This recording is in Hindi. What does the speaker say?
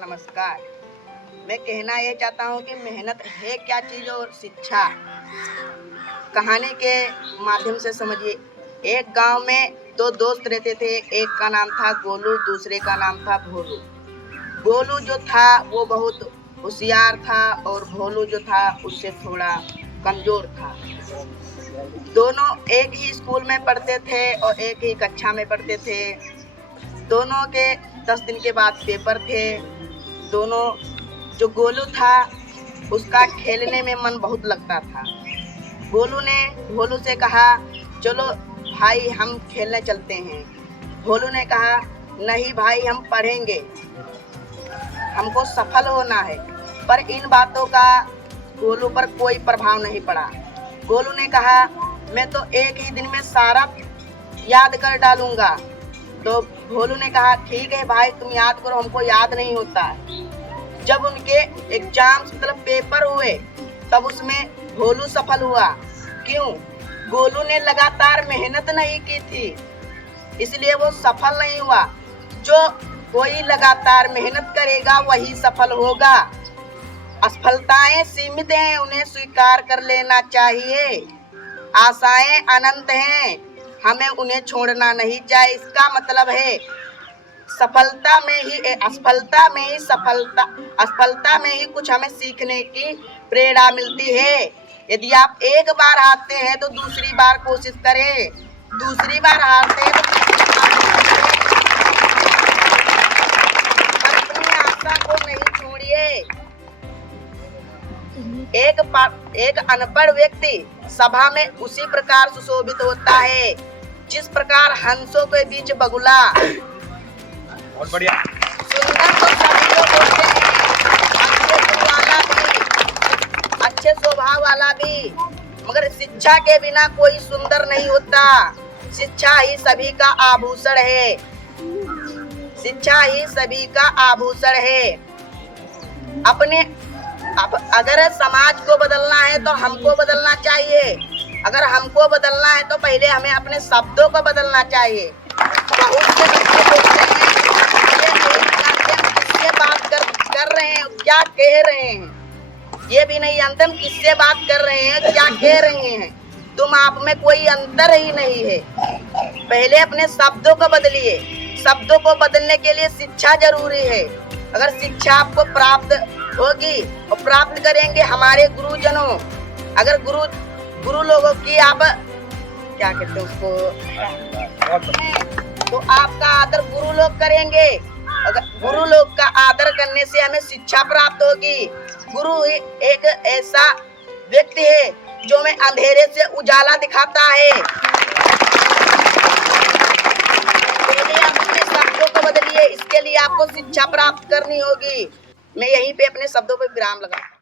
नमस्कार। मैं कहना ये चाहता हूँ कि मेहनत है क्या चीज़ और शिक्षा कहानी के माध्यम से समझिए। एक गांव में दो दोस्त रहते थे। एक का नाम था गोलू, दूसरे का नाम था भोलू। गोलू जो था वो बहुत होशियार था और भोलू जो था उससे थोड़ा कमजोर था। दोनों एक ही स्कूल में पढ़ते थे और एक ही कक्षा में पढ़ते थे। दोनों के 10 दिन के बाद पेपर थे। दोनों जो गोलू था उसका खेलने में मन बहुत लगता था। गोलू ने भोलू से कहा, चलो भाई हम खेलने चलते हैं। भोलू ने कहा, नहीं भाई हम पढ़ेंगे, हमको सफल होना है। पर इन बातों का गोलू पर कोई प्रभाव नहीं पड़ा। गोलू ने कहा, मैं तो एक ही दिन में सारा याद कर डालूंगा। तो भोलू ने कहा, ठीक है भाई तुम याद करो, हमको याद नहीं होता। जब उनके एग्जाम्स मतलब पेपर हुए तब उसमें भोलू सफल हुआ। क्यों? गोलू ने लगातार मेहनत नहीं की थी, इसलिए वो सफल नहीं हुआ। जो कोई लगातार मेहनत करेगा वही सफल होगा। असफलताएं सीमित हैं, उन्हें स्वीकार कर लेना चाहिए। आशाएं अनंत हैं, हमें उन्हें छोड़ना नहीं चाहिए। इसका मतलब है असफलता में ही कुछ हमें सीखने की प्रेरणा मिलती है। यदि आप एक बार हारते हैं तो दूसरी बार कोशिश करें, दूसरी बार हारते हैं तो तीसरी बार कोशिश करें। अपनी आशा को नहीं छोड़िए। एक अनपढ़ व्यक्ति सभा में उसी प्रकार सुशोभित होता है जिस प्रकार हंसों के बीच बगुला। बहुत बढ़िया। सुंदर तो सभी लोग होते हैं, अच्छे स्वभाव वाला भी, मगर शिक्षा के बिना कोई सुंदर नहीं होता। शिक्षा ही सभी का आभूषण है। शिक्षा ही सभी का आभूषण है। अगर समाज को बदलना है तो हमको बदलना चाहिए। अगर हमको बदलना है तो पहले हमें अपने शब्दों को बदलना चाहिए। बहुत से बच्चे बोलते हैं, ये नहीं जानते हम किससे बात कर रहे हैं, क्या कह रहे हैं। ये भी नहीं जानते हम किससे बात कर रहे हैं, क्या कह रहे हैं। तुम आप में कोई अंतर ही नहीं है। पहले अपने शब्दों को बदलिए। शब्दों को बदलने के लिए शिक्षा जरूरी है। अगर शिक्षा आपको प्राप्त होगी और प्राप्त करेंगे हमारे गुरुजनों, अगर गुरु लोगों की आप क्या कहते हैं उसको, तो आपका आदर गुरु लोग करेंगे। अगर गुरु लोग का आदर करने से हमें शिक्षा प्राप्त होगी। गुरु एक ऐसा व्यक्ति है जो हमें अंधेरे से उजाला दिखाता है। अपने शब्दों को बदलिए, इसके लिए आपको शिक्षा प्राप्त करनी होगी। मैं यहीं पे अपने शब्दों पे विराम लगाता हूं।